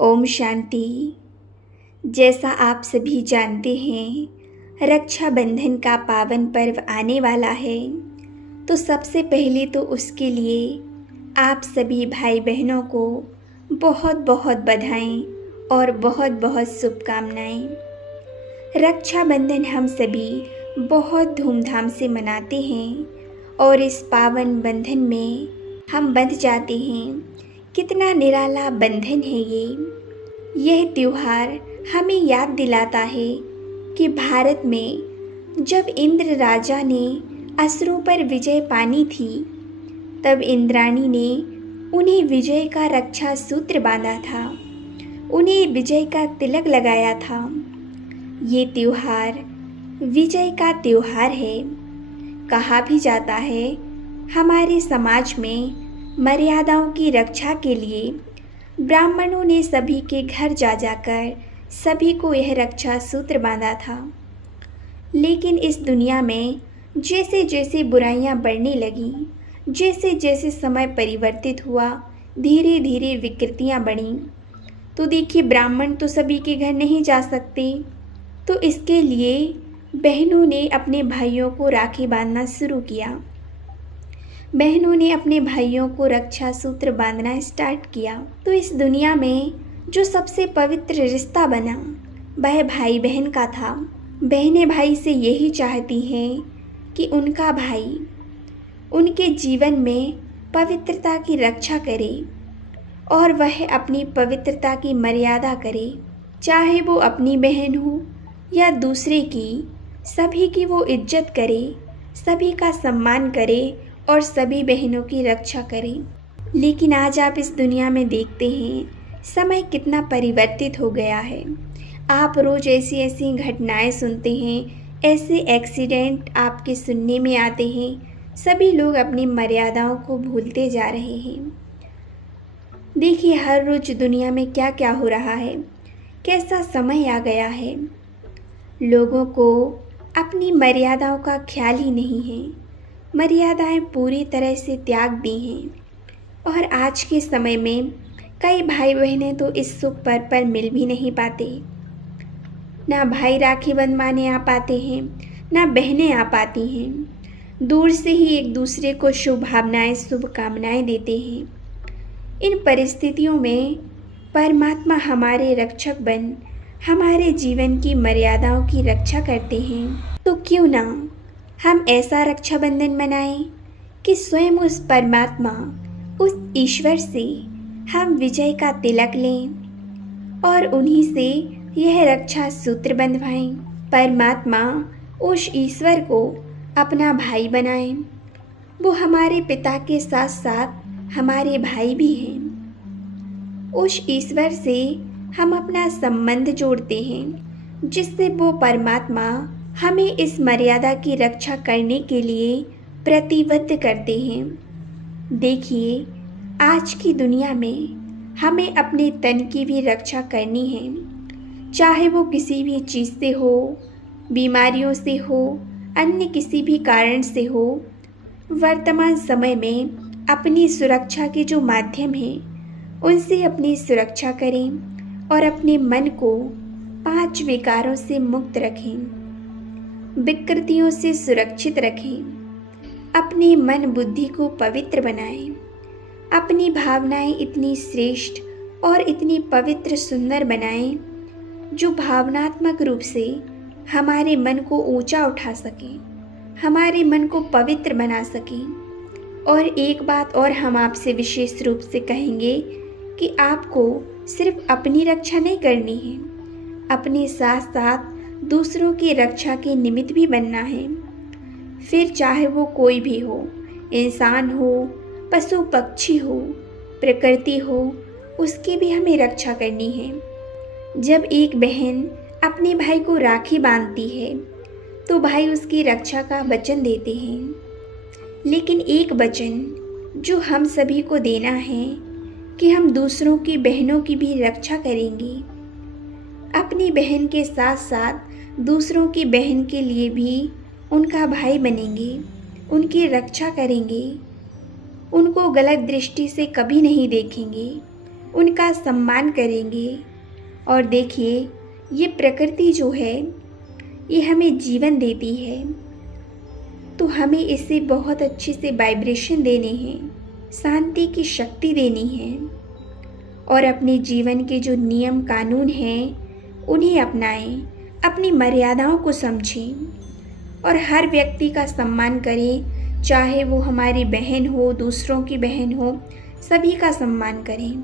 ओम शांति। जैसा आप सभी जानते हैं, रक्षाबंधन का पावन पर्व आने वाला है। तो सबसे पहले तो उसके लिए आप सभी भाई बहनों को बहुत बहुत बधाई और बहुत बहुत शुभकामनाएं। रक्षाबंधन हम सभी बहुत धूमधाम से मनाते हैं और इस पावन बंधन में हम बंध जाते हैं। कितना निराला बंधन है यह त्योहार हमें याद दिलाता है कि भारत में जब इंद्र राजा ने असुरों पर विजय पानी थी, तब इंद्राणी ने उन्हें विजय का रक्षा सूत्र बांधा था, उन्हें विजय का तिलक लगाया था। ये त्योहार विजय का त्योहार है। कहा भी जाता है हमारे समाज में मर्यादाओं की रक्षा के लिए ब्राह्मणों ने सभी के घर जा जाकर सभी को यह रक्षा सूत्र बांधा था। लेकिन इस दुनिया में जैसे जैसे बुराइयां बढ़ने लगीं, जैसे जैसे समय परिवर्तित हुआ, धीरे धीरे विकृतियां बढ़ीं। तो देखिए, ब्राह्मण तो सभी के घर नहीं जा सकते, तो इसके लिए बहनों ने अपने भाइयों को राखी बांधना शुरू किया। बहनों ने अपने भाइयों को रक्षा सूत्र बांधना स्टार्ट किया। तो इस दुनिया में जो सबसे पवित्र रिश्ता बना वह भाई बहन का था। बहनें भाई से यही चाहती हैं कि उनका भाई उनके जीवन में पवित्रता की रक्षा करे और वह अपनी पवित्रता की मर्यादा करे, चाहे वो अपनी बहन हो या दूसरे की। सभी की वो इज्जत करे, सभी का सम्मान करे और सभी बहनों की रक्षा करें। लेकिन आज आप इस दुनिया में देखते हैं समय कितना परिवर्तित हो गया है। आप रोज़ ऐसी ऐसी घटनाएं सुनते हैं, ऐसे एक्सीडेंट आपके सुनने में आते हैं। सभी लोग अपनी मर्यादाओं को भूलते जा रहे हैं। देखिए, हर रोज़ दुनिया में क्या क्या हो रहा है, कैसा समय आ गया है। लोगों को अपनी मर्यादाओं का ख्याल ही नहीं है। मर्यादाएं पूरी तरह से त्याग दी हैं और आज के समय में कई भाई बहनें तो इस सुख पर मिल भी नहीं पाते। ना भाई राखी बंधवाने आ पाते हैं, ना बहनें आ पाती हैं। दूर से ही एक दूसरे को शुभ भावनाएं, शुभकामनाएं देते हैं। इन परिस्थितियों में परमात्मा हमारे रक्षक बन हमारे जीवन की मर्यादाओं की रक्षा करते हैं। तो क्यों ना हम ऐसा रक्षाबंधन मनाएं कि स्वयं उस परमात्मा, उस ईश्वर से हम विजय का तिलक लें और उन्हीं से यह रक्षा सूत्र बंधवाएं। परमात्मा उस ईश्वर को अपना भाई बनाएं। वो हमारे पिता के साथ साथ हमारे भाई भी हैं। उस ईश्वर से हम अपना संबंध जोड़ते हैं, जिससे वो परमात्मा हमें इस मर्यादा की रक्षा करने के लिए प्रतिबद्ध करते हैं। देखिए, आज की दुनिया में हमें अपने तन की भी रक्षा करनी है, चाहे वो किसी भी चीज़ से हो, बीमारियों से हो, अन्य किसी भी कारण से हो। वर्तमान समय में अपनी सुरक्षा के जो माध्यम हैं, उनसे अपनी सुरक्षा करें और अपने मन को 5 विकारों से मुक्त रखें, विकृतियों से सुरक्षित रखें। अपने मन बुद्धि को पवित्र बनाएं। अपनी भावनाएं इतनी श्रेष्ठ और इतनी पवित्र सुंदर बनाएं जो भावनात्मक रूप से हमारे मन को ऊंचा उठा सकें, हमारे मन को पवित्र बना सकें। और एक बात और हम आपसे विशेष रूप से कहेंगे कि आपको सिर्फ अपनी रक्षा नहीं करनी है, अपने साथ साथ दूसरों की रक्षा के निमित्त भी बनना है। फिर चाहे वो कोई भी हो, इंसान हो, पशु पक्षी हो, प्रकृति हो, उसकी भी हमें रक्षा करनी है। जब एक बहन अपने भाई को राखी बांधती है तो भाई उसकी रक्षा का वचन देते हैं। लेकिन एक वचन जो हम सभी को देना है कि हम दूसरों की बहनों की भी रक्षा करेंगे। अपनी बहन के साथ साथ दूसरों की बहन के लिए भी उनका भाई बनेंगे, उनकी रक्षा करेंगे, उनको गलत दृष्टि से कभी नहीं देखेंगे, उनका सम्मान करेंगे। और देखिए, ये प्रकृति जो है ये हमें जीवन देती है, तो हमें इसे बहुत अच्छे से वाइब्रेशन देने हैं, शांति की शक्ति देनी है और अपने जीवन के जो नियम कानून हैं उन्हें अपनाएं, अपनी मर्यादाओं को समझें और हर व्यक्ति का सम्मान करें, चाहे वो हमारी बहन हो, दूसरों की बहन हो, सभी का सम्मान करें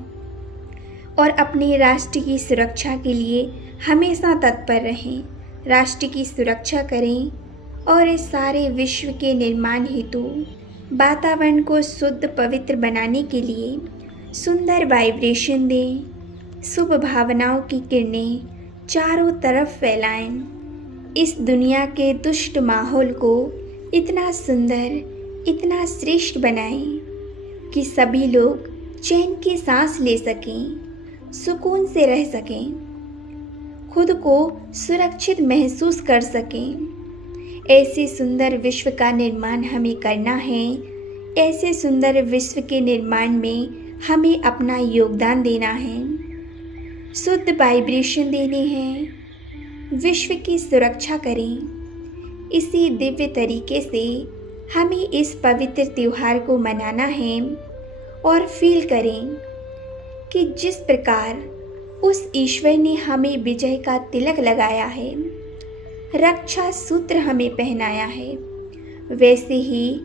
और अपने राष्ट्र की सुरक्षा के लिए हमेशा तत्पर रहें। राष्ट्र की सुरक्षा करें और इस सारे विश्व के निर्माण हेतु वातावरण को शुद्ध पवित्र बनाने के लिए सुंदर वाइब्रेशन दें। शुभ भावनाओं की किरणें चारों तरफ फैलाएं। इस दुनिया के दुष्ट माहौल को इतना सुंदर, इतना श्रेष्ठ बनाएं कि सभी लोग चैन की सांस ले सकें, सुकून से रह सकें, खुद को सुरक्षित महसूस कर सकें। ऐसे सुंदर विश्व का निर्माण हमें करना है। ऐसे सुंदर विश्व के निर्माण में हमें अपना योगदान देना है, शुद्ध वाइब्रेशन देने हैं, विश्व की सुरक्षा करें। इसी दिव्य तरीके से हमें इस पवित्र त्योहार को मनाना है और फील करें कि जिस प्रकार उस ईश्वर ने हमें विजय का तिलक लगाया है, रक्षा सूत्र हमें पहनाया है, वैसे ही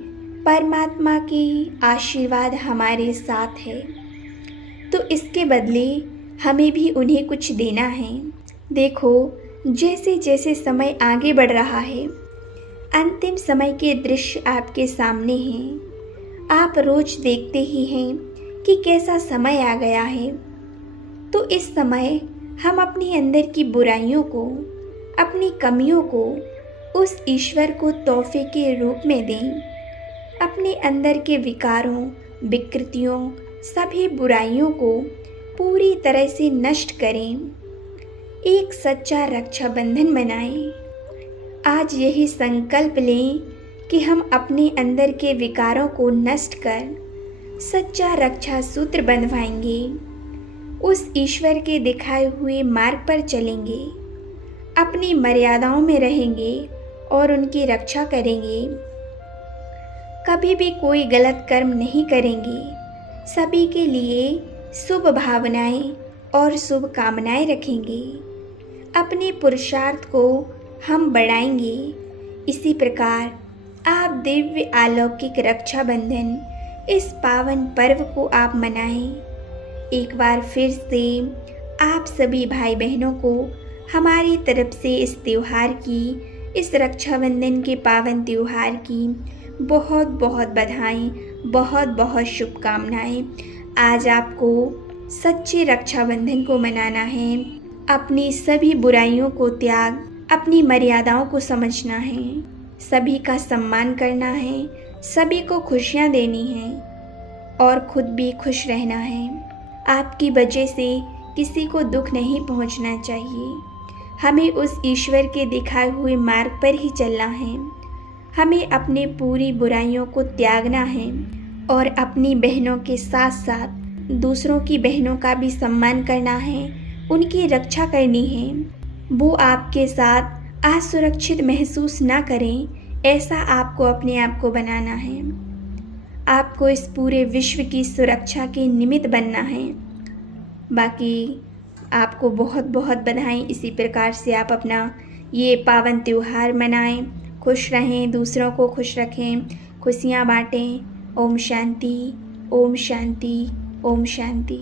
परमात्मा की आशीर्वाद हमारे साथ है। तो इसके बदले हमें भी उन्हें कुछ देना है। देखो, जैसे जैसे समय आगे बढ़ रहा है, अंतिम समय के दृश्य आपके सामने हैं। आप रोज देखते ही हैं कि कैसा समय आ गया है। तो इस समय हम अपने अंदर की बुराइयों को, अपनी कमियों को उस ईश्वर को तोहफे के रूप में दें। अपने अंदर के विकारों, विकृतियों, सभी बुराइयों को पूरी तरह से नष्ट करें। एक सच्चा रक्षाबंधन मनाएं। आज यही संकल्प लें कि हम अपने अंदर के विकारों को नष्ट कर सच्चा रक्षा सूत्र बंधवाएंगे, उस ईश्वर के दिखाए हुए मार्ग पर चलेंगे, अपनी मर्यादाओं में रहेंगे और उनकी रक्षा करेंगे। कभी भी कोई गलत कर्म नहीं करेंगे। सभी के लिए शुभ भावनाएं और शुभ कामनाएं रखेंगे। अपने पुरुषार्थ को हम बढ़ाएंगे। इसी प्रकार आप दिव्य अलौकिक रक्षाबंधन, इस पावन पर्व को आप मनाएं। एक बार फिर से आप सभी भाई बहनों को हमारी तरफ से इस त्यौहार की, इस रक्षाबंधन के पावन त्यौहार की बहुत बहुत बधाई, बहुत बहुत शुभकामनाएं। आज आपको सच्चे रक्षाबंधन को मनाना है। अपनी सभी बुराइयों को त्याग, अपनी मर्यादाओं को समझना है, सभी का सम्मान करना है, सभी को खुशियां देनी हैं और खुद भी खुश रहना है। आपकी वजह से किसी को दुख नहीं पहुंचना चाहिए। हमें उस ईश्वर के दिखाए हुए मार्ग पर ही चलना है। हमें अपने पूरी बुराइयों को त्यागना है और अपनी बहनों के साथ साथ दूसरों की बहनों का भी सम्मान करना है, उनकी रक्षा करनी है। वो आपके साथ असुरक्षित महसूस ना करें, ऐसा आपको अपने आप को बनाना है। आपको इस पूरे विश्व की सुरक्षा के निमित्त बनना है। बाकी आपको बहुत बहुत बधाई। इसी प्रकार से आप अपना ये पावन त्यौहार मनाएं, खुश रहें, दूसरों को खुश रखें, खुशियाँ बांटें। ओम शांति, ओम शांति, ओम शांति।